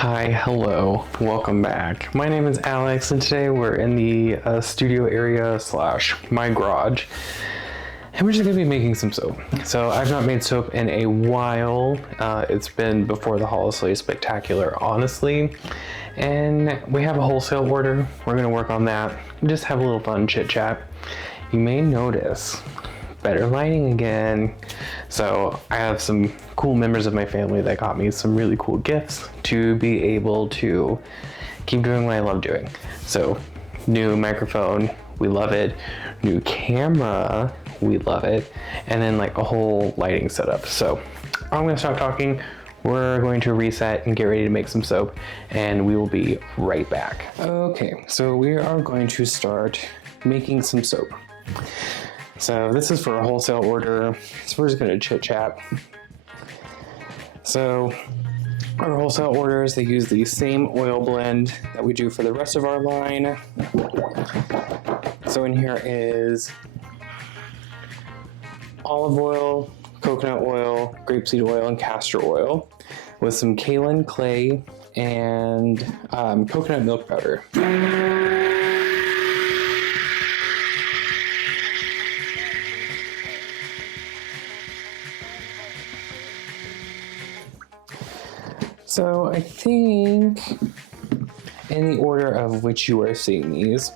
Hi, hello, welcome back. My name is Alex, and today we're in the studio area slash my garage, and we're just gonna be making some soap. So I've not made soap in a while. It's been before the Wholesale Spectacular, honestly, and we have a wholesale order. We're gonna work on that and just have a little fun chit chat. You may notice better lighting again. So I have some cool members of my family that got me some really cool gifts to be able to keep doing what I love doing. So new microphone, we love it. New camera, we love it. And then like a whole lighting setup. So I'm gonna stop talking. We're going to reset and get ready to make some soap, and we will be right back. Okay, so we are going to start making some soap. So this is for a wholesale order, so we're just gonna chit chat. So our wholesale orders, they use the same oil blend that we do for the rest of our line. So in here is olive oil, coconut oil, grapeseed oil, and castor oil with some kaolin clay and coconut milk powder. So I think in the order of which you are seeing these,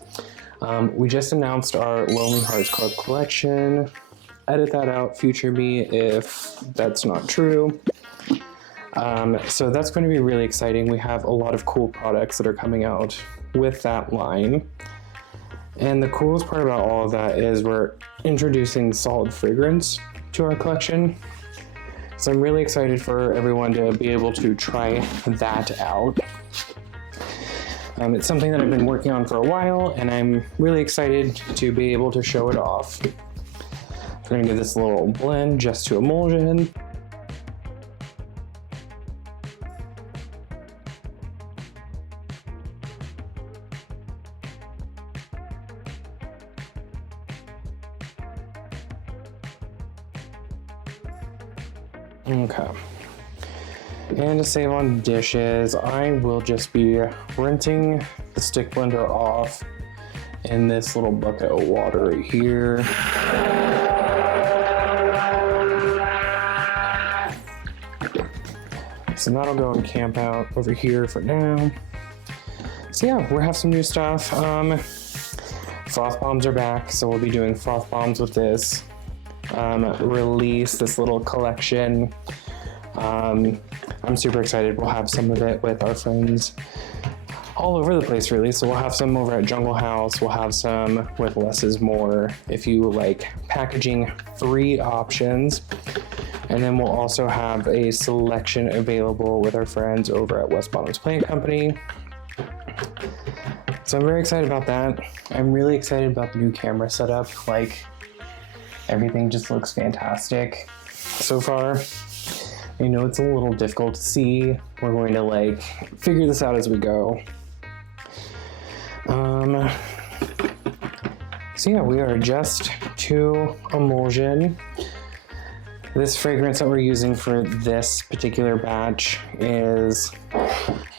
we just announced our Lonely Hearts Club Colleciton. Edit that out, future me if that's not true. So that's going to be really exciting. We have a lot of cool products that are coming out with that line. And the coolest part about all of that is we're introducing solid fragrance to our collection. So I'm really excited for everyone to be able to try that out. It's something that I've been working on for a while, and I'm really excited to be able to show it off. I'm going to give this a little blend just to emulsion. Okay. And to save on dishes, I will just be rinsing the stick blender off in this little bucket of water right here. So that'll go and camp out over here for now. So yeah, we have some new stuff. Froth bombs are back, so we'll be doing froth bombs with this. Release this little collection. I'm super excited. We'll have some of it with our friends all over the place, really. So we'll have some over at Jungle House. We'll have some with Less is More if you like packaging free options. And then we'll also have a selection available with our friends over at West Bottoms Plant Company. So I'm very excited about that. I'm really excited about the new camera setup. Like, everything just looks fantastic so far. I know it's a little difficult to see. We're going to like figure this out as we go. So yeah, we are just to emulsion. This fragrance that we're using for this particular batch is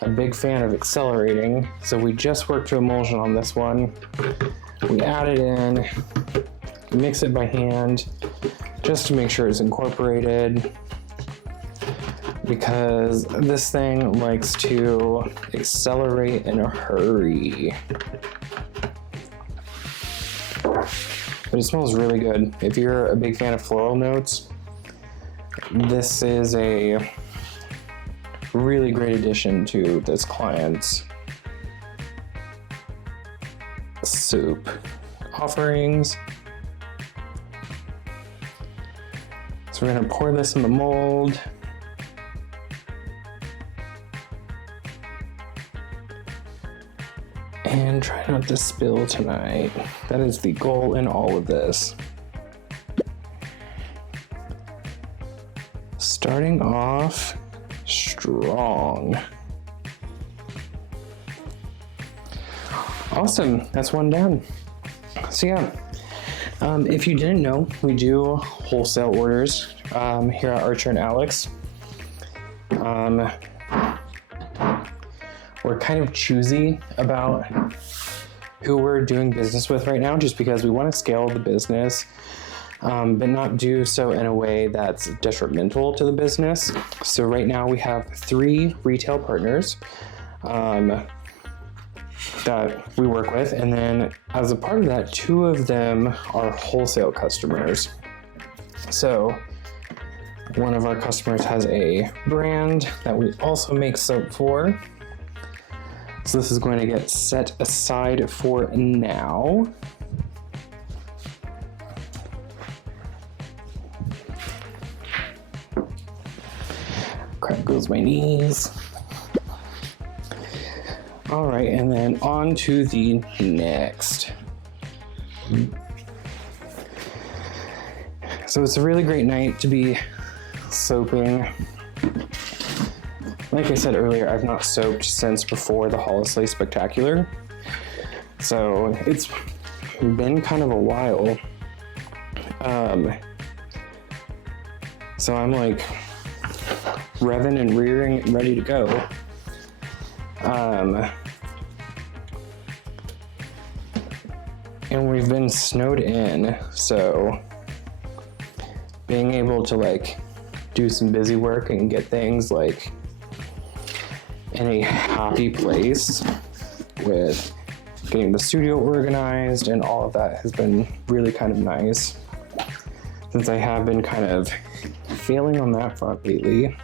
a big fan of accelerating. So we just worked to emulsion on this one. We add it in, mix it by hand just to make sure it's incorporated, because this thing likes to accelerate in a hurry. But it smells really good. If you're a big fan of floral notes, this is a really great addition to this client's soup offerings. So we're gonna pour this in the mold. And try not to spill tonight. That is the goal in all of this. Starting off strong. Awesome, that's one done. So yeah, if you didn't know, we do wholesale orders here at Archer+alex. we're kind of choosy about who we're doing business with right now, just because we want to scale the business, but not do so in a way that's detrimental to the business. So right now we have 3 retail partners that we work with, and then as a part of that, 2 of them are wholesale customers. So one of our customers has a brand that we also make soap for. So this is going to get set aside for now. Crap goes my knees. All right, and then on to the next. So it's a really great night to be soaping. Like I said earlier, I've not soaped since before the Wholesale Spectacular. So it's been kind of a while. So I'm like revving and rearing and ready to go. And we've been snowed in, so being able to like do some busy work and get things like in a happy place with getting the studio organized and all of that has been really kind of nice, since I have been kind of failing on that front lately.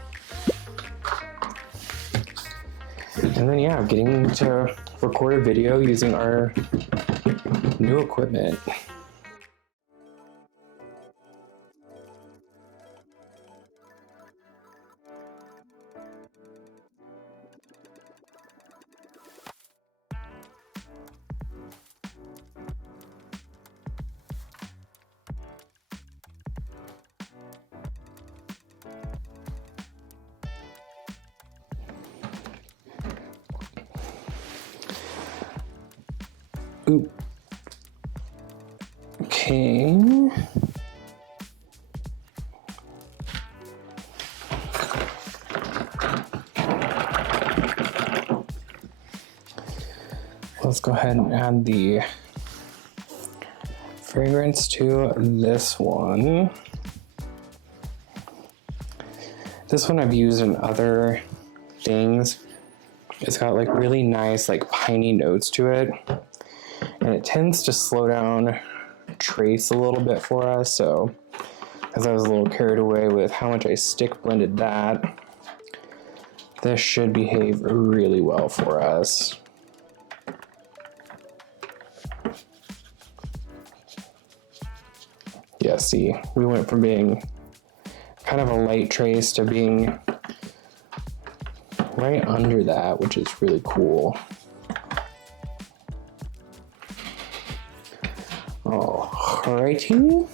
And then yeah, getting to record a video using our new equipment. Ooh. Okay. Let's go ahead and add the fragrance to this one. This one I've used in other things. It's got like really nice like piney notes to it, and it tends to slow down trace a little bit for us. So as I was a little carried away with how much I stick blended that, this should behave really well for us. Yeah, see, we went from being kind of a light trace to being right under that, which is really cool. Alrighty.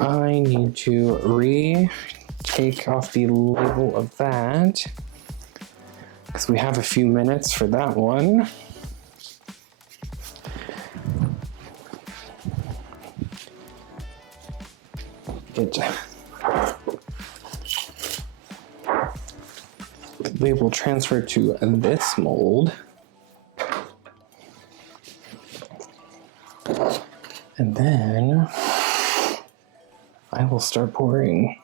I need to take off the label of that because we have a few minutes for that one. Get the label transferred to this mold. And then I will start pouring.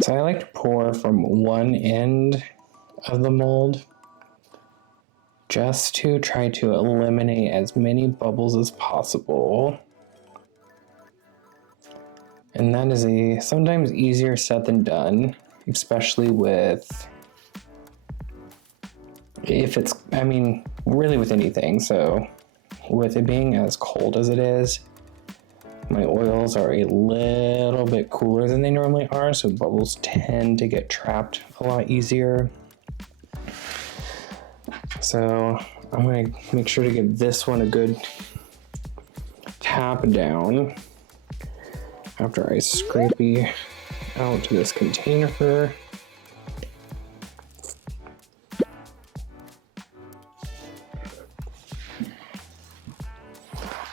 So I like to pour from one end of the mold just to try to eliminate as many bubbles as possible. And that is sometimes easier said than done, especially with really with anything. So with it being as cold as it is, my oils are a little bit cooler than they normally are, so bubbles tend to get trapped a lot easier. So I'm going to make sure to give this one a good tap down after I scrape out this container.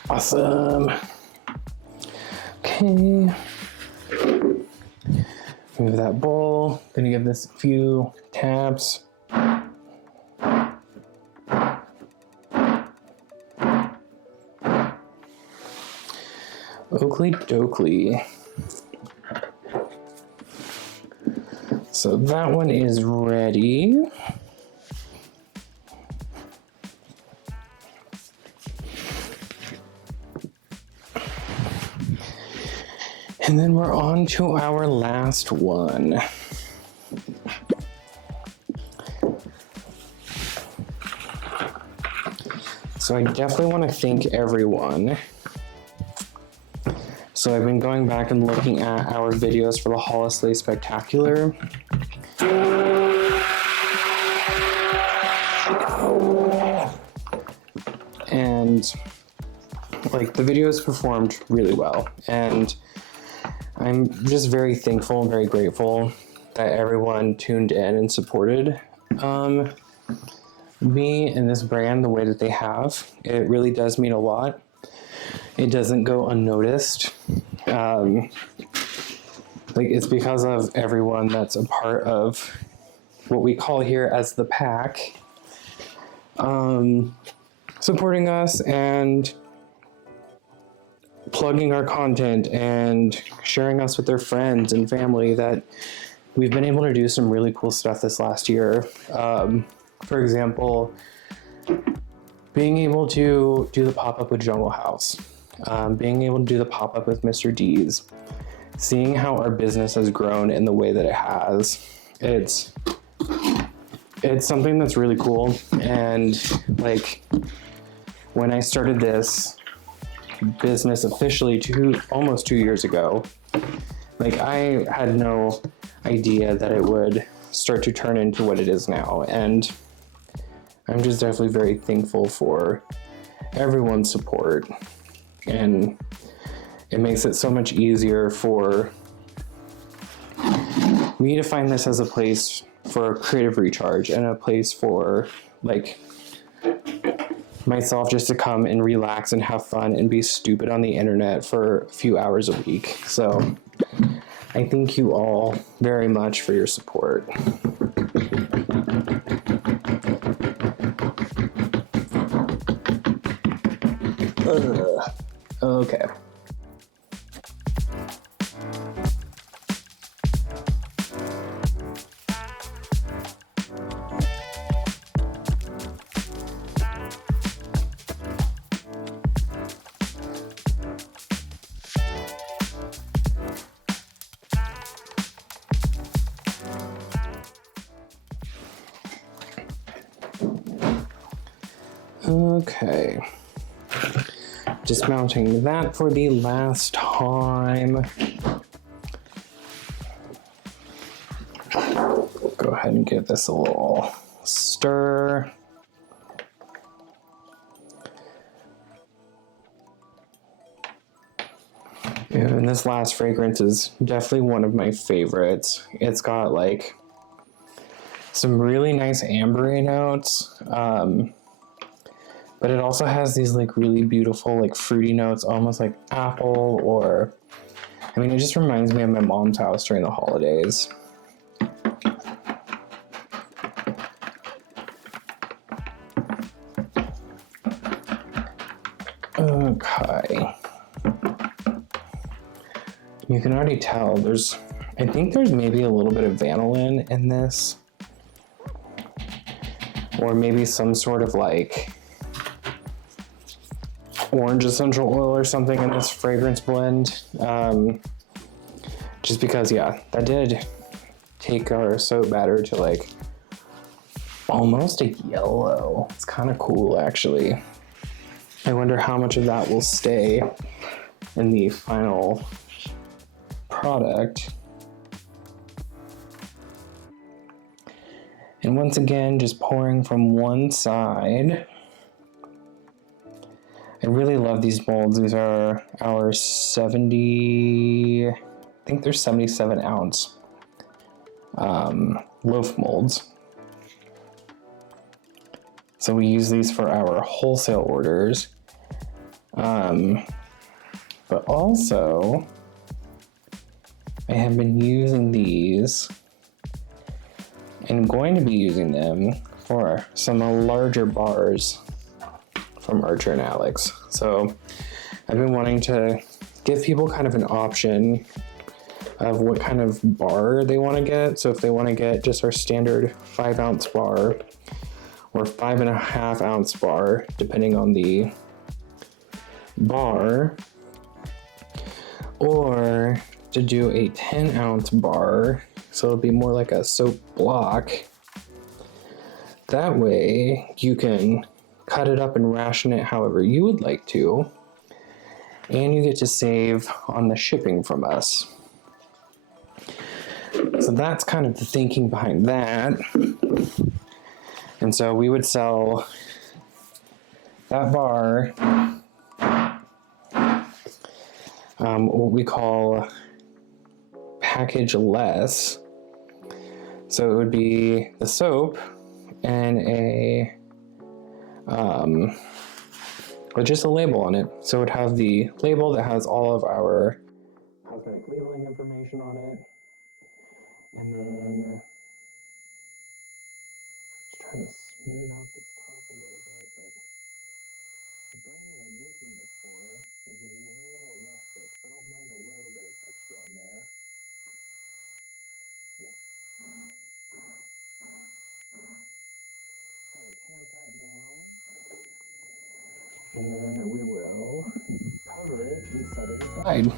Awesome. Okay. Move that bowl. Gonna give this a few taps. Oakley dokley. So that one is ready. And then we're on to our last one. So I definitely want to thank everyone. So I've been going back and looking at our videos for the Wholesale Spectacular. And like the videos performed really well. And I'm just very thankful and very grateful that everyone tuned in and supported me and this brand the way that they have. It really does mean a lot. It doesn't go unnoticed. Like it's because of everyone that's a part of what we call here as the pack, supporting us and plugging our content and sharing us with their friends and family, that we've been able to do some really cool stuff this last year. For example, being able to do the pop-up with Jungle House, being able to do the pop-up with Mr. D's, seeing how our business has grown in the way that it has. It's something that's really cool. And like when I started this business officially almost 2 years ago, like I had no idea that it would start to turn into what it is now. And I'm just definitely very thankful for everyone's support. And it makes it so much easier for me to find this as a place for creative recharge and a place for like myself just to come and relax and have fun and be stupid on the internet for a few hours a week. So I thank you all very much for your support. Okay. Okay. Dismounting that for the last time. Go ahead and give this a little stir. And this last fragrance is definitely one of my favorites. It's got like some really nice ambery notes. But it also has these like really beautiful like fruity notes, almost like apple, or I mean, it just reminds me of my mom's house during the holidays. Okay. You can already tell I think there's maybe a little bit of vanillin in this, or maybe some sort of like orange essential oil or something in this fragrance blend. Just because, yeah, that did take our soap batter to like almost a yellow. It's kind of cool, actually. I wonder how much of that will stay in the final product. And once again, just pouring from one side. I really love these molds. These are our 70, I think they're 77 ounce loaf molds. So we use these for our wholesale orders. But also, I have been using these and going to be using them for some larger bars from Archer+alex. So I've been wanting to give people kind of an option of what kind of bar they want to get. So if they want to get just our standard 5-ounce bar or 5.5-ounce bar, depending on the bar, or to do a 10-ounce bar, so it'll be more like a soap block. That way you can cut it up and ration it however you would like to, and you get to save on the shipping from us. So that's kind of the thinking behind that. And so we would sell that bar, what we call package less. So it would be the soap and with just a label on it. So it would have the label that has all of our cosmetic labeling information on it. And then just trying to smooth out this top a little bit, but the brand that I'm using this for is a little rustic, so I don't mind a little bit of texture on there. So tamp that down, and then we will cover it and set it aside.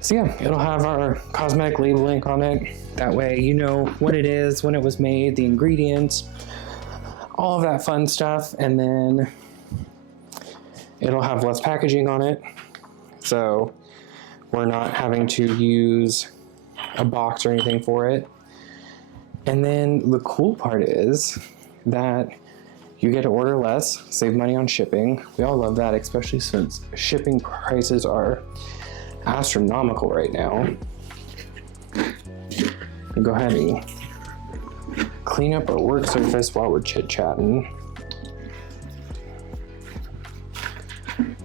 So yeah, it'll have our cosmetic labeling on it. That way you know what it is, when it was made, the ingredients, all of that fun stuff. And then it'll have less packaging on it. So we're not having to use a box or anything for it. And then the cool part is that you get to order less, save money on shipping. We all love that, especially since shipping prices are astronomical right now. And go ahead and clean up our work surface while we're chit-chatting.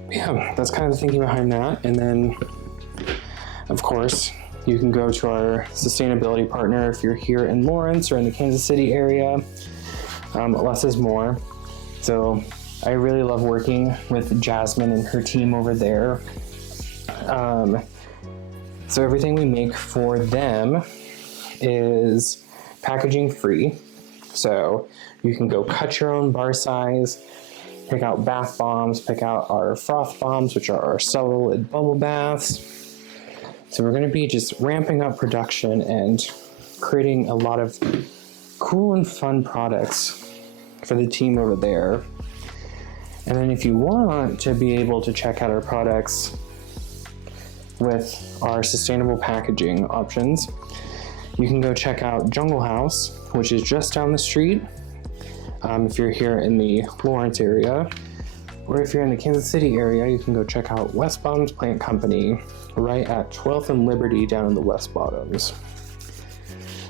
Yeah, that's kind of the thinking behind that. And then, of course, you can go to our sustainability partner if you're here in Lawrence or in the Kansas City area. Less is more. So I really love working with Jasmine and her team over there. So everything we make for them is packaging free. So you can go cut your own bar size, pick out bath bombs, pick out our froth bombs, which are our solid bubble baths. So we're going to be just ramping up production and creating a lot of cool and fun products for the team over there. And then if you want to be able to check out our products with our sustainable packaging options, you can go check out Jungle House, which is just down the street. If you're here in the Lawrence area, or if you're in the Kansas City area, you can go check out Westbottoms Plant Company right at 12th and Liberty down in the West Bottoms.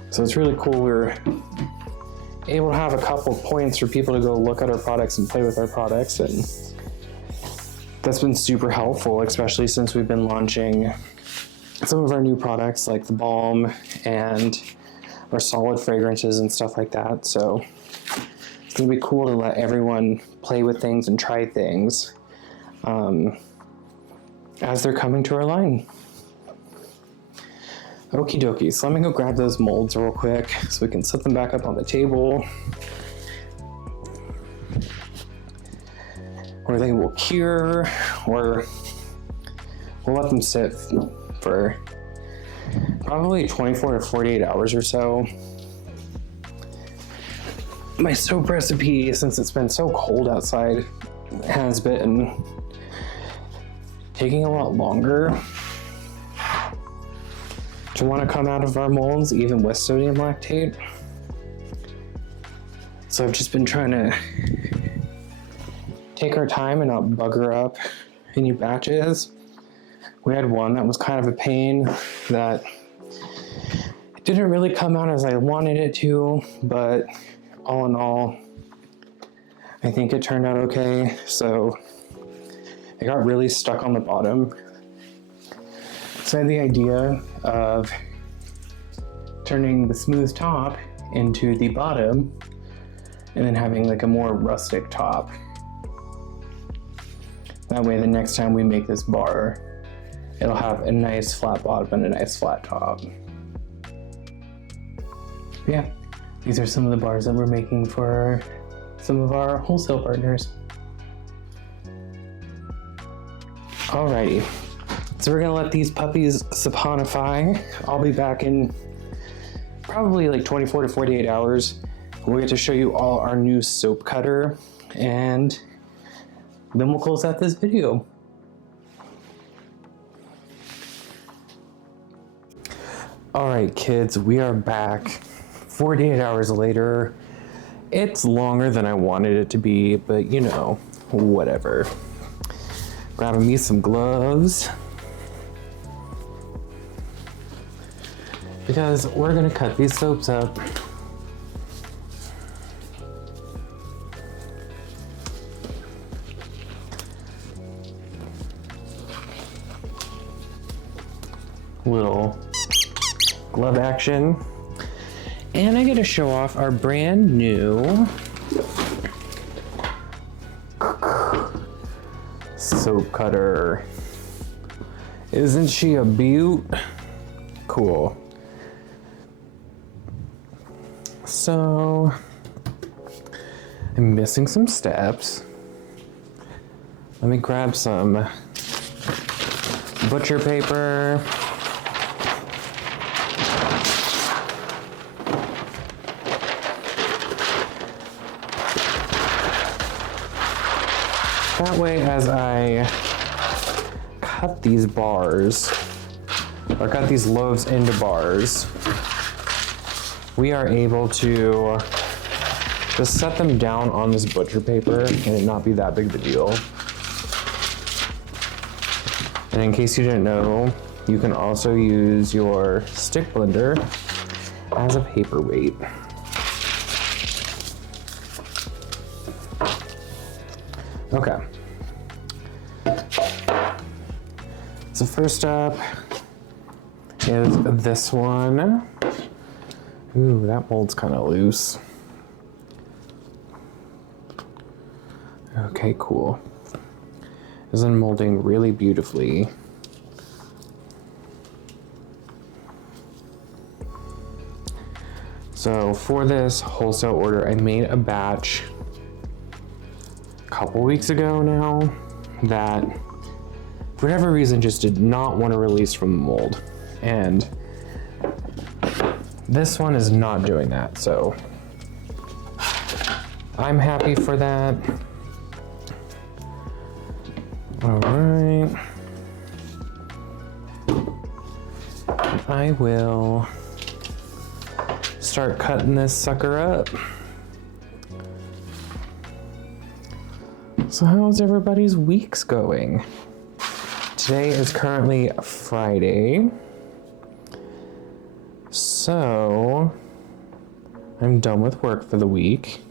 So it's really cool. We're able to have a couple points for people to go look at our products and play with our products, and that's been super helpful, especially since we've been launching some of our new products like the balm and our solid fragrances and stuff like that. So it's gonna be cool to let everyone play with things and try things as they're coming to our line. Okie dokie, so let me go grab those molds real quick so we can set them back up on the table, or they will cure, or we'll let them sit for probably 24 to 48 hours or so. My soap recipe, since it's been so cold outside, has been taking a lot longer to want to come out of our molds, even with sodium lactate. So I've just been trying to take our time and not bugger up any batches. We had one that was kind of a pain, that it didn't really come out as I wanted it to, but all in all, I think it turned out okay. So it got really stuck on the bottom. So So I had the idea of turning the smooth top into the bottom and then having like a more rustic top. That way the next time we make this bar, it'll have a nice flat bottom and a nice flat top. Yeah, these are some of the bars that we're making for some of our wholesale partners. Alrighty, so we're gonna let these puppies saponify. I'll be back in probably like 24 to 48 hours. We'll get to show you all our new soap cutter, and then we'll close out this video. Alright kids, we are back 48 hours later. It's longer than I wanted it to be, but you know, whatever. Grabbing me some gloves, because we're gonna cut these soaps up. Little glove action. And I get to show off our brand new soap cutter. Isn't she a beaut? Cool. So I'm missing some steps. Let me grab some butcher paper. That way, as I cut these bars, or cut these loaves into bars, we are able to just set them down on this butcher paper and it not be that big of a deal. And in case you didn't know, you can also use your stick blender as a paperweight. Okay. So first up is this one. Ooh, that mold's kind of loose. Okay, cool. This is molding really beautifully. So for this wholesale order, I made a batch couple weeks ago now that for whatever reason just did not want to release from the mold, and this one is not doing that, so I'm happy for that. All right, I will start cutting this sucker up. So how's everybody's weeks going? Today is currently Friday. So I'm done with work for the week.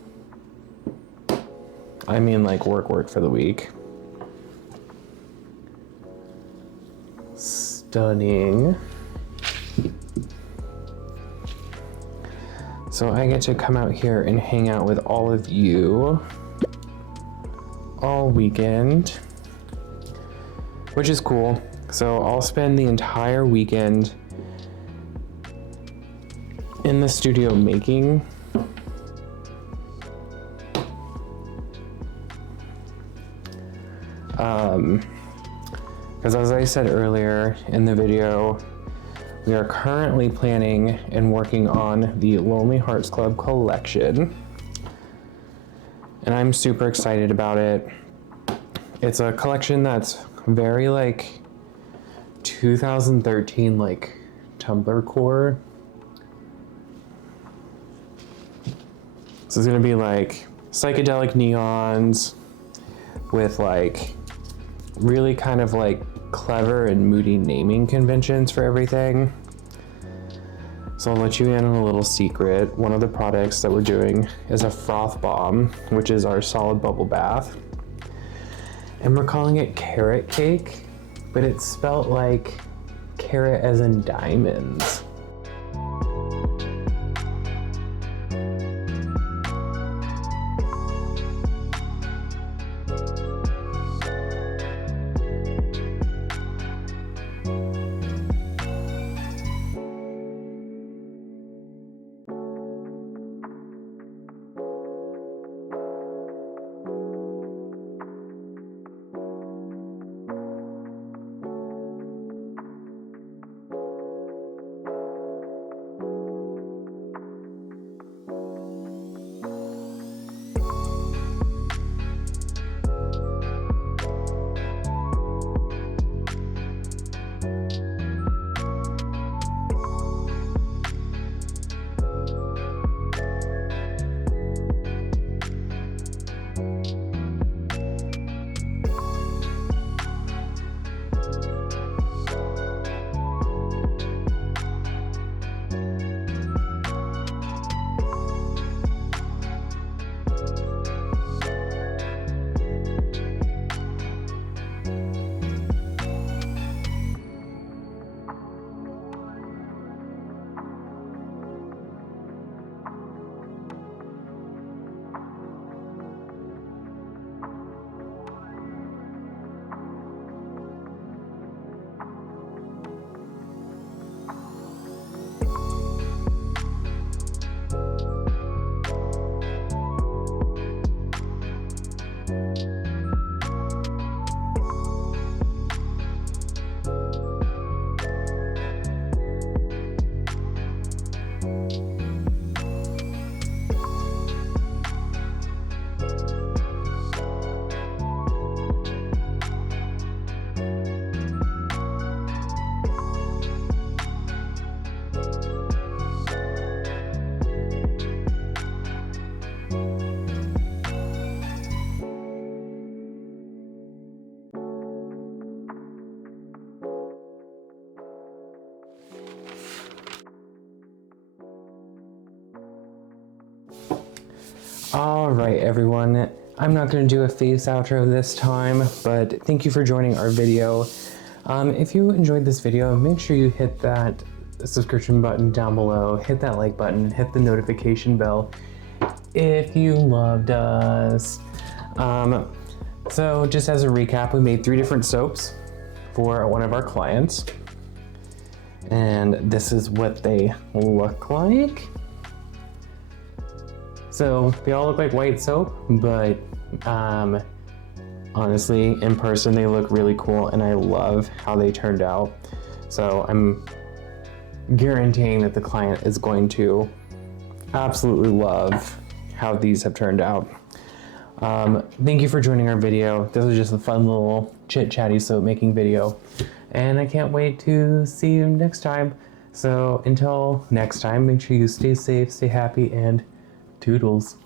I mean like work for the week. Stunning. So I get to come out here and hang out with all of you all weekend, which is cool. So I'll spend the entire weekend in the studio making. Because as I said earlier in the video, we are currently planning and working on the Lonely Hearts Club Collection. And I'm super excited about it. It's a collection that's very like 2013 like Tumblr core. So it's gonna be like psychedelic neons with like really kind of like clever and moody naming conventions for everything. So I'll let you in on a little secret. One of the products that we're doing is a froth bomb, which is our solid bubble bath. And we're calling it carrot cake, but it's spelt like carat as in diamonds. All right, everyone. I'm not going to do a face outro this time, but thank you for joining our video. If you enjoyed this video, make sure you hit that subscription button down below, hit that like button, hit the notification bell if you loved us. So just as a recap, we made 3 different soaps for one of our clients, and this is what they look like. So they all look like white soap, but honestly, in person they look really cool, and I love how they turned out. So I'm guaranteeing that the client is going to absolutely love how these have turned out. Thank you for joining our video. This was just a fun little chit-chatty soap making video, and I can't wait to see you next time. So until next time, make sure you stay safe, stay happy, and toodles.